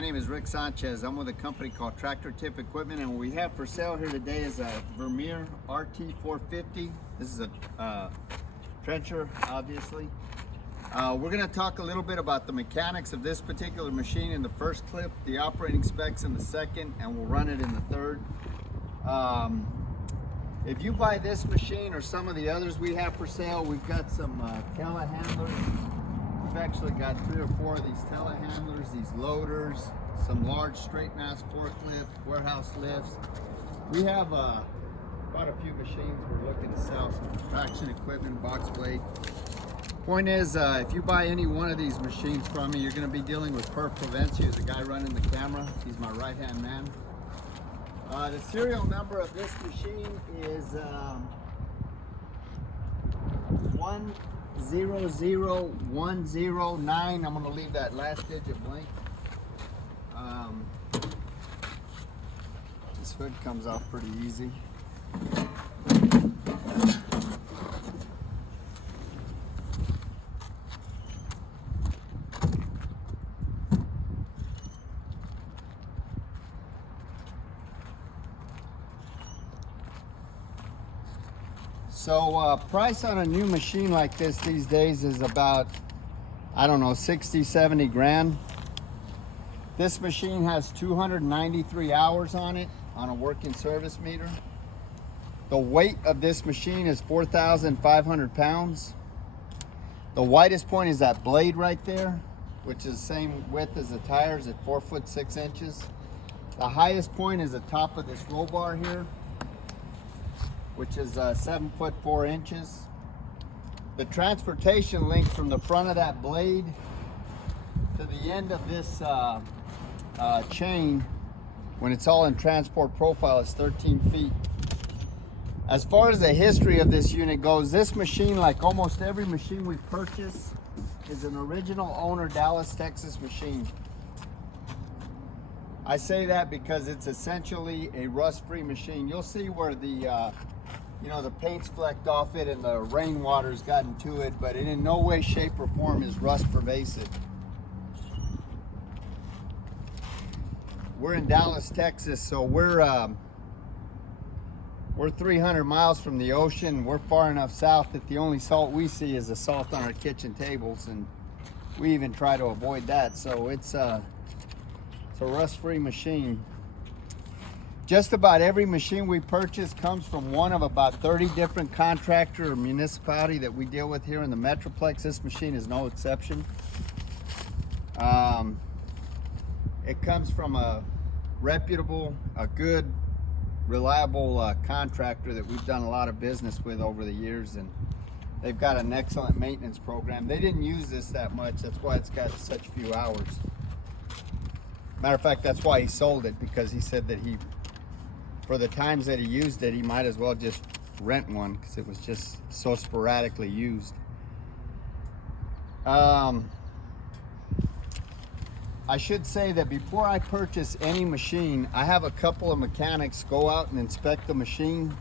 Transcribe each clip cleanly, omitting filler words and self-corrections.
my name is Rick Sanchez. I'm with a company called Tractor Tip Equipment, and what we have for sale here today is a Vermeer RT450. This is a trencher, obviously. We're going to talk a little bit about the mechanics of this particular machine in the first clip, the operating specs in the second, and we'll run it in the third. If you buy this machine or some of the others we have for sale, we've got some telehandlers. We've actually got 3 or 4 of these telehandlers, these loaders, some large straight mast forklift, warehouse lifts. We have quite a few machines we're looking to sell, some traction equipment, box blade. Point is, if you buy any one of these machines from me, you're going to be dealing with Perf Provencio, the guy running the camera. He's my right-hand man. The serial number of this machine is 100109. I'm going to leave that last digit blank. This hood comes off pretty easy. So price on a new machine like this these days is about, I don't know, 60, 70 grand. This machine has 293 hours on it on a working service meter. The weight of this machine is 4,500 pounds. The widest point is that blade right there, which is the same width as the tires at 4 foot 6 inches. The highest point is the top of this roll bar here, which is 7 foot 4 inches. The transportation length from the front of that blade to the end of this chain, when it's all in transport profile, is 13 feet. As far as the history of this unit goes, this machine, like almost every machine we purchase, is an original owner Dallas, Texas machine. I say that because it's essentially a rust-free machine. You'll see where the the paint's flecked off it and the rainwater's gotten to it, but it in no way, shape, or form is rust pervasive. We're in Dallas, Texas, so we're 300 miles from the ocean. We're far enough south that the only salt we see is the salt on our kitchen tables, and we even try to avoid that. So it's a rust-free machine. Just about every machine we purchase comes from one of about 30 different contractor or municipality that we deal with here in the Metroplex. This machine is no exception. It comes from a reputable, a good, reliable contractor that we've done a lot of business with over the years, and they've got an excellent maintenance program. They didn't use this that much, that's why it's got such few hours. Matter of fact, that's why he sold it, because he said that for the times that he used it, he might as well just rent one because it was just so sporadically used. I should say that before I purchase any machine, I have a couple of mechanics go out and inspect the machine.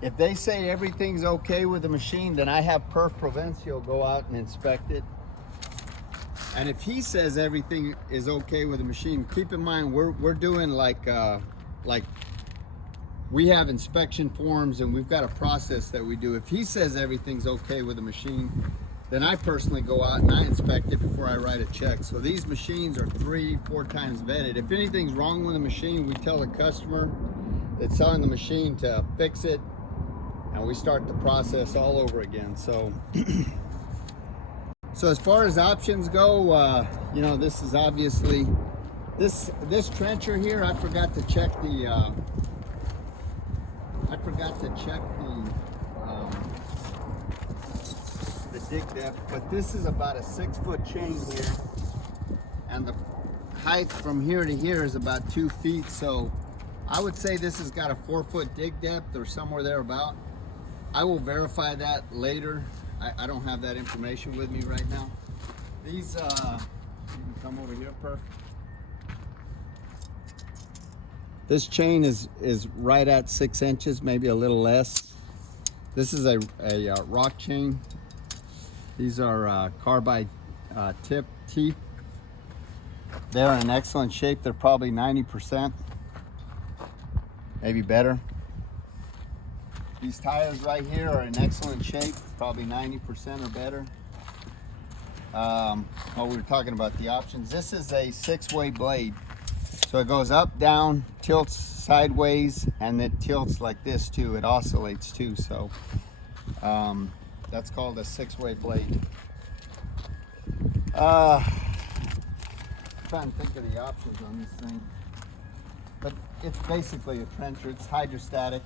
If they say everything's okay with the machine, then I have Perf Provencio go out and inspect it. And if he says everything is okay with the machine, keep in mind we're doing like we have inspection forms and we've got a process that we do. If he says everything's okay with the machine, then I personally go out and I inspect it before I write a check. So these machines are 3-4 times vetted. If anything's wrong with the machine, we tell the customer that's selling the machine to fix it, and we start the process all over again. So so as far as options go, this is obviously this trencher here. I forgot to check the dig depth, but this is about a 6-foot chain here, and the height from here to here is about 2 feet. So I would say this has got a 4-foot dig depth or somewhere thereabout. I will verify that later. I don't have that information with me right now. These you can come over here, Perf. This chain is right at 6 inches, maybe a little less. This is a rock chain. These are carbide tip teeth. They're in excellent shape. They're probably 90%, maybe better. These tires right here are in excellent shape, probably 90% or better. We were talking about the options. This is a 6-way blade. So it goes up, down, tilts sideways, and it tilts like this too. It oscillates too. So that's called a 6-way blade. Trying to think of the options on this thing. But it's basically a trencher. It's hydrostatic.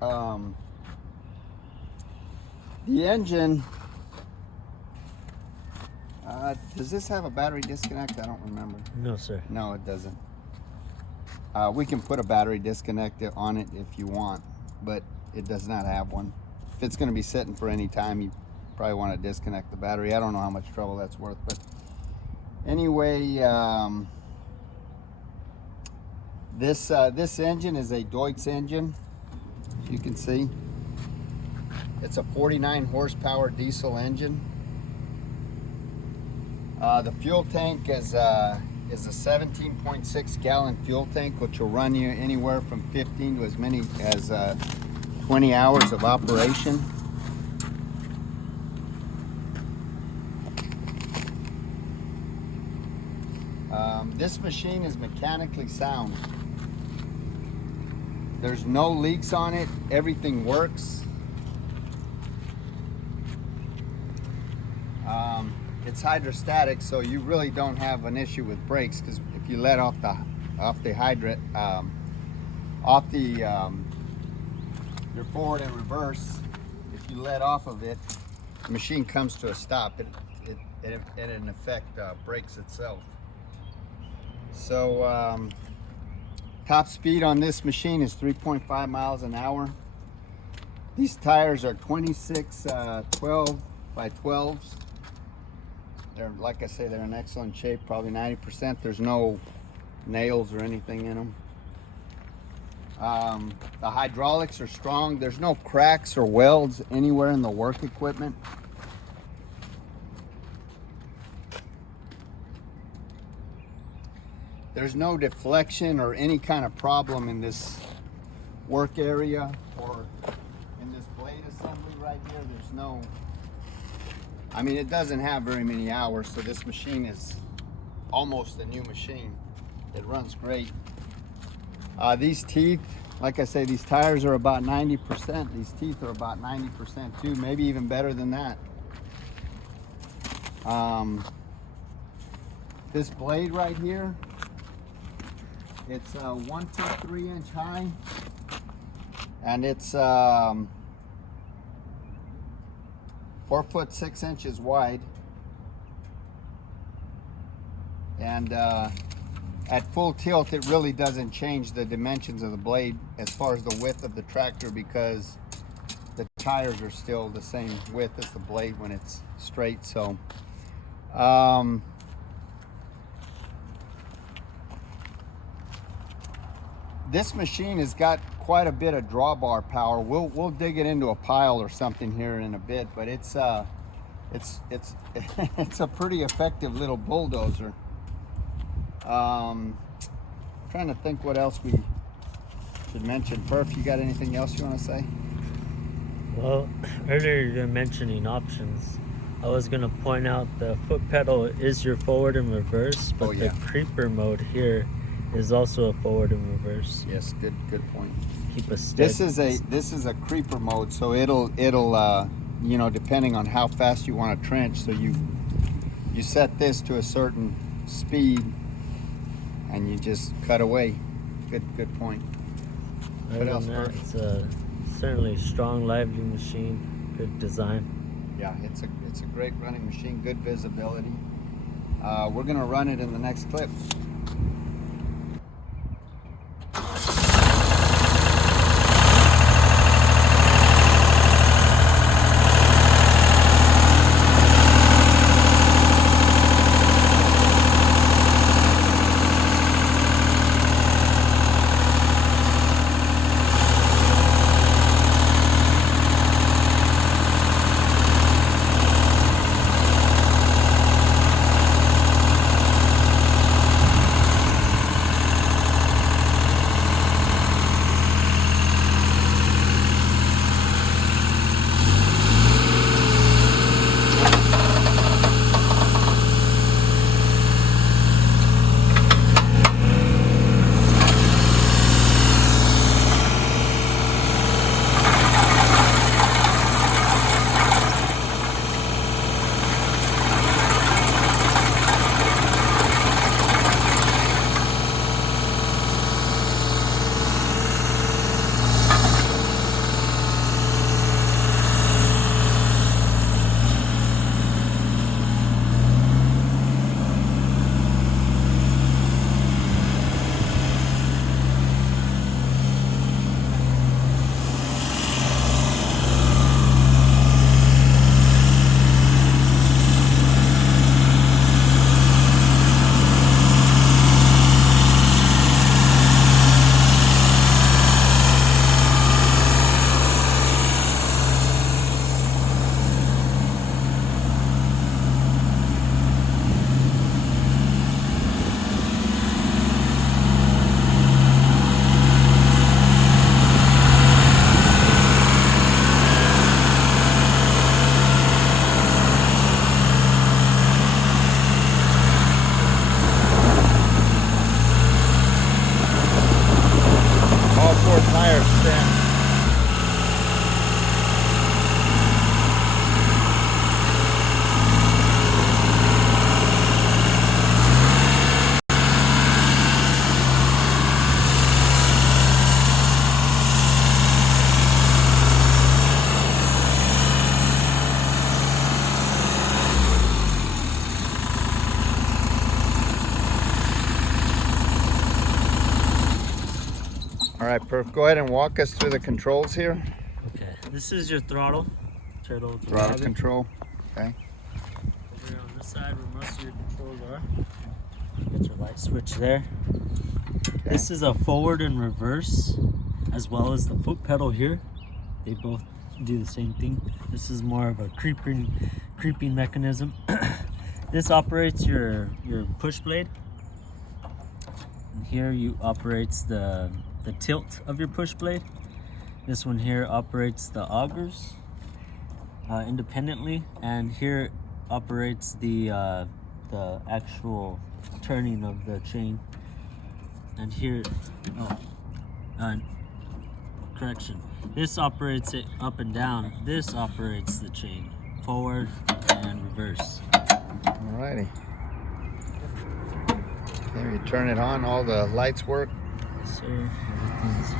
The engine, does this have a battery disconnect? I don't remember. No, sir. No, it doesn't. We can put a battery disconnect on it if you want, but it does not have one. If it's going to be sitting for any time, you probably want to disconnect the battery. I don't know how much trouble that's worth, but anyway, this engine is a Deutz engine. You can see it's a 49 horsepower diesel engine. The fuel tank is a 17.6 gallon fuel tank, which will run you anywhere from 15 to as many as 20 hours of operation. This machine is mechanically sound. There's no leaks on it. Everything works. It's hydrostatic, so you really don't have an issue with brakes, because if you let off your forward and reverse, if you let off of it, the machine comes to a stop. It in effect brakes itself. So top speed on this machine is 3.5 miles an hour. These tires are 26 12 by 12s. They're, like I say, they're in excellent shape, probably 90%. There's no nails or anything in them. The hydraulics are strong. There's no cracks or welds anywhere in the work equipment. There's no deflection or any kind of problem in this work area or in this blade assembly right here. There's no, I mean, it doesn't have very many hours, so this machine is almost a new machine. It runs great. These teeth, like I say, these tires are about 90%. These teeth are about 90% too, maybe even better than that. This blade right here, it's 1 foot 3 inch high, and it's 4 foot 6 inches wide. And at full tilt, it really doesn't change the dimensions of the blade as far as the width of the tractor, because the tires are still the same width as the blade when it's straight. So this machine has got quite a bit of drawbar power. We'll dig it into a pile or something here in a bit, but it's it's a pretty effective little bulldozer. Trying to think what else we should mention. Perf, you got anything else you want to say? Well, earlier you were mentioning options. I was going to point out the foot pedal is your forward and reverse, but the creeper mode here is also a forward and reverse. Yes, good point. Keep a steady. This is a creeper mode, so it'll you know, depending on how fast you want to trench, so you set this to a certain speed and you just cut away. Good point. What else? It's a certainly strong, lively machine. Good design. Yeah, it's a great running machine. Good visibility. We're gonna run it in the next clip. right, Perf, go ahead and walk us through the controls here. Okay, this is your throttle. Throttle Throttle control. Okay. Over here on this side where most of your controls are. Get your light switch there. Okay. This is a forward and reverse, as well as the foot pedal here. They both do the same thing. This is more of a creeping mechanism. This operates your push blade. And here you operates the tilt of your push blade. This one here operates the augers independently, and here operates the actual turning of the chain. And here, correction. This operates it up and down. This operates the chain forward and reverse. Alrighty. Okay, you turn it on, all the lights work. Yes, sir. Everything's